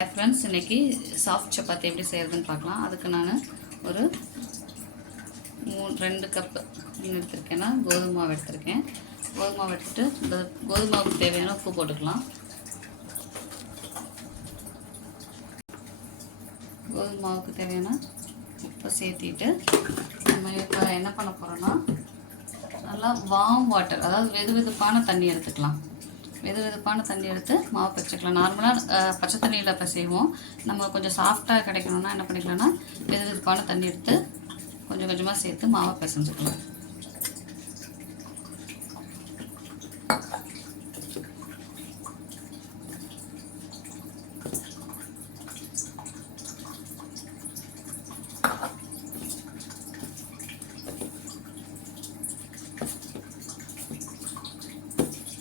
Friends, இன்றைக்கி soft chapati எப்படி செய்கிறதுன்னு பார்க்கலாம். அதுக்கு நான் ஒரு 2 கப்பு எடுத்திருக்கேன்னா கோதுமை மாவு எடுத்திருக்கேன். கோதுமை மாவு எடுத்துகிட்டு இந்த கோதுமை மாவுக்கு தேவையான உப்பு போட்டுக்கலாம். கோதுமை மாவுக்கு தேவையான உப்பை சேர்த்திட்டு நம்ம இப்போ என்ன பண்ண போகிறோன்னா, நல்லா வார்ம் வாட்டர், அதாவது வெதுவெதுப்பான தண்ணி எடுத்துக்கலாம். வெதுவெதுப்பான தண்ணி எடுத்து மாவு பச்சைக்கலாம். நார்மலாக பச்சை தண்ணியில் இப்போ செய்வோம். நம்ம கொஞ்சம் சாஃப்டாக கிடைக்கணும்னா என்ன பண்ணிக்கலாம்னா, வெதுவெதுப்பான தண்ணி எடுத்து கொஞ்சம் கொஞ்சமாக சேர்த்து மாவை பிசைஞ்சுக்கலாம்.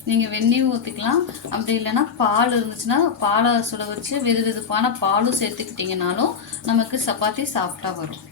நீங்கள் வெந்நீர் ஊற்றிக்கலாம். அப்படி இல்லைன்னா பால் இருந்துச்சுன்னா பாலை சுட வச்சு வெதுவெதுப்பான பாலும் சேர்த்துக்கிட்டிங்கனாலும் நமக்கு சப்பாத்தி சாஃப்டாக வரும்.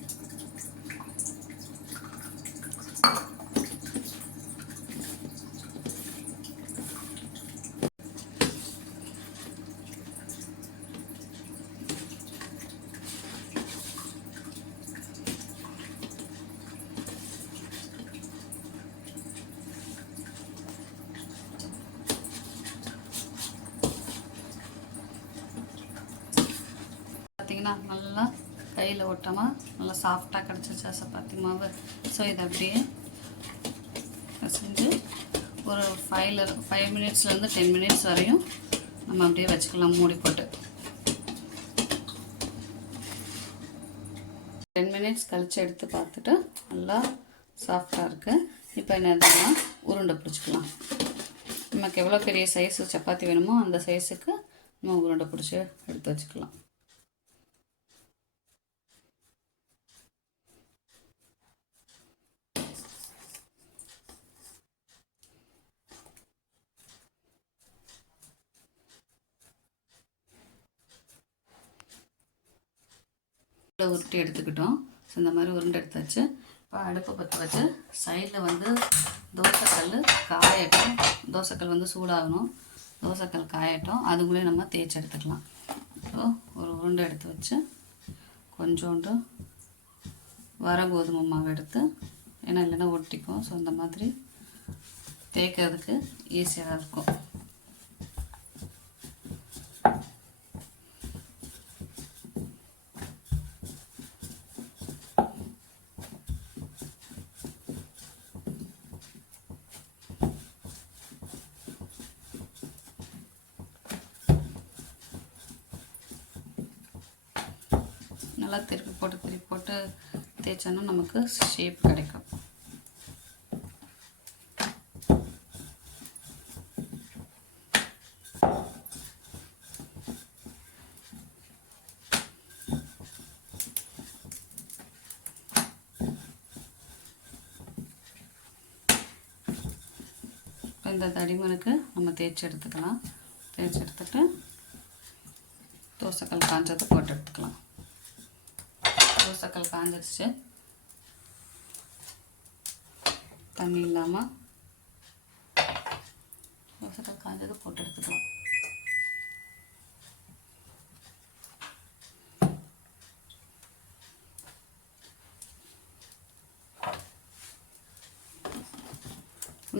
பார்த்திங்கன்னா நல்லா கையில் ஒட்டாமல் நல்லா சாஃப்டாக கிடச்சிச்சா சப்பாத்தி மாவு. ஸோ இதை அப்படியே செஞ்சு ஒரு 5 மினிட்ஸ்லேருந்து 10 மினிட்ஸ் வரையும் நம்ம அப்படியே வச்சுக்கலாம் மூடி போட்டு. 10 மினிட்ஸ் கழித்து எடுத்து பார்த்துட்டு நல்லா சாஃப்டாக இருக்குது. இப்போ என்னதுன்னா உருண்டை பிடிச்சிக்கலாம். நமக்கு எவ்வளோ பெரிய சைஸு சப்பாத்தி வேணுமோ அந்த சைஸுக்கு நம்ம உருண்டை பிடிச்சி எடுத்து வச்சுக்கலாம். உருட்டி எடுத்துக்கிட்டோம். ஸோ இந்த மாதிரி உருண்டை எடுத்தாச்சு. இப்போ அடுப்பை பற்ற வச்சு சைடில் வந்து தோசைக்கல் காயட்டும். தோசைக்கல் வந்து சூடாகணும். தோசைக்கல் காயட்டும். அதுக்குள்ளே நம்ம தேய்ச்சி எடுத்துக்கலாம். ஸோ ஒரு உருண்டை எடுத்து வச்சு கொஞ்சோண்டு வர கோதுமை மாவு எடுத்து, ஏன்னா இல்லைன்னா ஒட்டிக்கும். ஸோ இந்த மாதிரி தேய்க்கிறதுக்கு ஈஸியாக இருக்கும். நல்லா திருப்பி போட்டு தேய்ச்சோன்னா நமக்கு ஷேப் கிடைக்கும். இந்த தடிமனுக்கு நம்ம தேய்ச்சி எடுத்துக்கலாம். தேய்ச்சி எடுத்துட்டு தோசைக்கல் காஞ்சதை போட்டு எடுத்துக்கலாம். தோசைக்கல் காஞ்சிடுச்சு. தண்ணி இல்லாமல் தோசைக்கல் காஞ்சதை போட்டு எடுத்துக்கலாம்.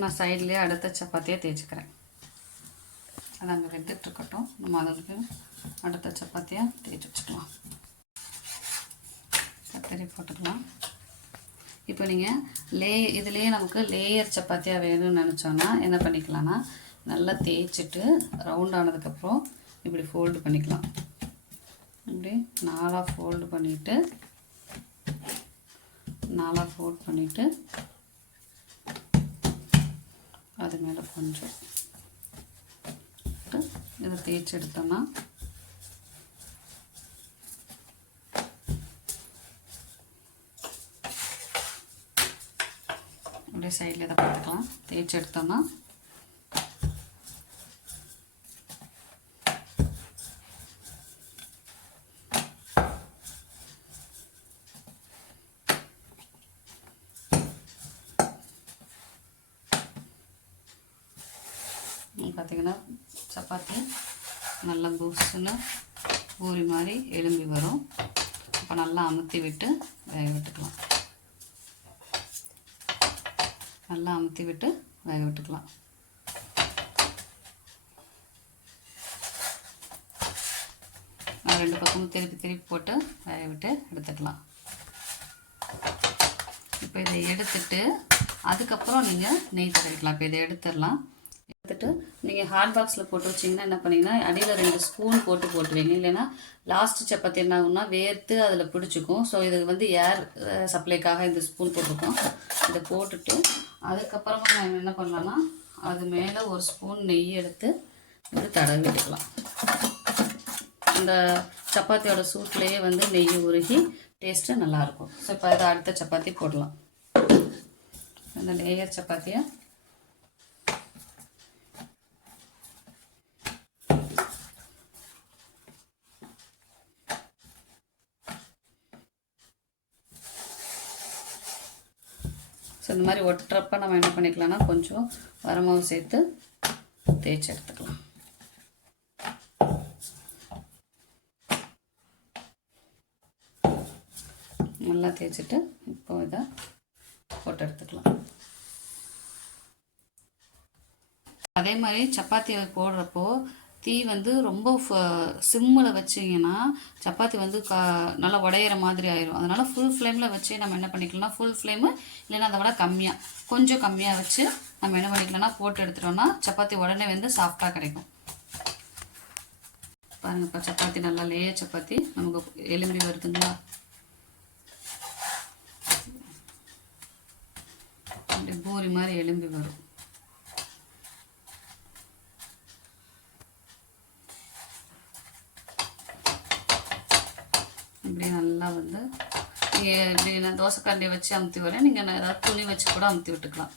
நான் சைட்லேயே அடுத்த சப்பாத்தியை தேய்ச்சிக்கிறேன். அது அங்கே வெந்துட்டுருக்கட்டும். நம்ம அதுக்கு அடுத்த சப்பாத்தியாக தேய்ச்சி வச்சுக்கலாம். கத்தரி போட்டுக்கலாம். இப்போ நீங்கள் இதுலேயே நமக்கு லேயர் சப்பாத்தியாக வேணும்னு நினச்சோன்னா என்ன பண்ணிக்கலாம்னா, நல்லா தேய்ச்சிட்டு ரவுண்ட் ஆனதுக்கப்புறம் இப்படி ஃபோல்டு பண்ணிக்கலாம். இப்படி 4 ஃபோல்டு பண்ணிவிட்டு அது மேலே கொஞ்சம் இதை தேய்ச்சி எடுத்தோம்னா அப்படியே சைடில் இதை பார்த்துக்கலாம். தேய்ச்சி எடுத்தோம்னா பார்த்திங்கன்னா சப்பாத்தி நல்லா பூஸ்ன்னு பூரி மாதிரி எலும்பி வரும். இப்போ நல்லா அமுத்தி விட்டு வேக விட்டுக்கலாம். நல்லா அமுத்தி விட்டு வேக விட்டுக்கலாம். ரெண்டு பக்கமும் திருப்பி போட்டு வேக விட்டு எடுத்துக்கலாம். இப்போ இதை எடுத்துட்டு அதுக்கப்புறம் நீங்கள் நெய் தடவிக்கலாம். இப்போ இதை எடுத்துடலாம். எடுத்துட்டு நீங்கள் ஹாட் பாக்ஸில் போட்டு வச்சிங்கன்னா என்ன பண்ணிங்கன்னா அடியில் 2 ஸ்பூன் போட்டு வைங்க. இல்லைன்னா லாஸ்ட்டு சப்பாத்தி என்ன ஆகும்னா வேர்த்து அதில் பிடிச்சிக்கும். ஸோ இது வந்து ஏர் சப்ளைக்காக இந்த ஸ்பூன் போட்டிருக்கோம். இதை போட்டுட்டு அதுக்கப்புறமா நம்ம என்ன பண்ணலாம்னா அது மேலே 1 ஸ்பூன் நெய் எடுத்து இப்படி தடவி விட்டுக்கலாம். அந்த சப்பாத்தியோட சூட்லேயே வந்து நெய் உருகி டேஸ்ட்டு நல்லாயிருக்கும். ஸோ இப்போ அதை அடுத்த சப்பாத்தி போடலாம். அந்த லேயர் சப்பாத்தியை ஸோ இந்த மாதிரி ஒட்டுறப்ப நம்ம என்ன பண்ணிக்கலாம்னா கொஞ்சம் வரமாவு சேர்த்து தேய்ச்சி எடுத்துக்கலாம். நல்லா தேய்ச்சிட்டு இப்போ இதை போட்டு எடுத்துக்கலாம். அதே மாதிரி சப்பாத்தி போடுறப்போ தீ வந்து ரொம்ப சிம்மில் வச்சிங்கன்னா சப்பாத்தி வந்து நல்லா உடையிற மாதிரி ஆயிரும். அதனால் ஃபுல் ஃப்ளேமில் வச்சு நம்ம என்ன பண்ணிக்கலாம்னா ஃபுல் ஃப்ளேமு இல்லைன்னா அதை விட கொஞ்சம் கம்மியாக வச்சு நம்ம என்ன பண்ணிக்கலாம்னா போட்டு எடுத்துட்டோம்னா சப்பாத்தி உடனே வந்து சாஃப்டாக கிடைக்கும். பாருங்கள், இப்போ சப்பாத்தி நல்லா லேயர் சப்பாத்தி நமக்கு எலும்பி வருதுங்களா? அப்படி பூரி மாதிரி எலும்பி வரும். இப்படி நல்லா வந்து இப்படி நான் தோசைக்கரண்டியை வச்சு அமுத்தி வரேன். நீங்கள் ஏதாவது துணி வச்சு கூட அமுத்தி விட்டுக்கலாம்.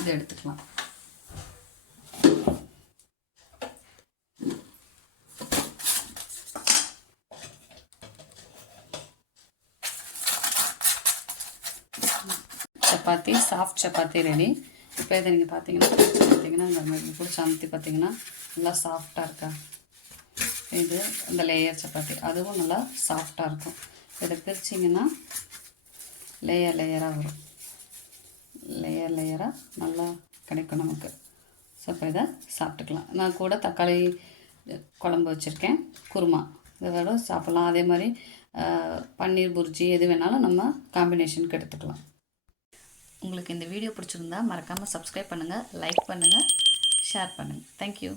இதை எடுத்துக்கலாம். Chapati soft chapati ready. இப்போ இதை நீங்கள் பார்த்தீங்கன்னா இந்த மாதிரி பிடிச்சி அமுத்தி பார்த்தீங்கன்னா நல்லா சாஃப்டாக இருக்கா? இது இந்த லேயர் சப்பாத்தி அதுவும் நல்லா சாஃப்டாக இருக்கும். இதை பிரிச்சிங்கன்னா லேயராக வரும். லேயராக நல்லா கிடைக்கும் நமக்கு. ஸோ இப்போ இதை சாப்பிட்டுக்கலாம். நான் கூட தக்காளி குழம்பு வச்சுருக்கேன், குருமா இதோட சாப்பிட்லாம். அதே மாதிரி பன்னீர் புர்ஜி எது வேணாலும் நம்ம காம்பினேஷனுக்கு எடுத்துக்கலாம். உங்களுக்கு இந்த வீடியோ பிடிச்சிருந்தா மறக்காமல் சப்ஸ்கிரைப் பண்ணுங்கள், லைக் பண்ணுங்கள், ஷேர் பண்ணுங்கள். தேங்க்யூ.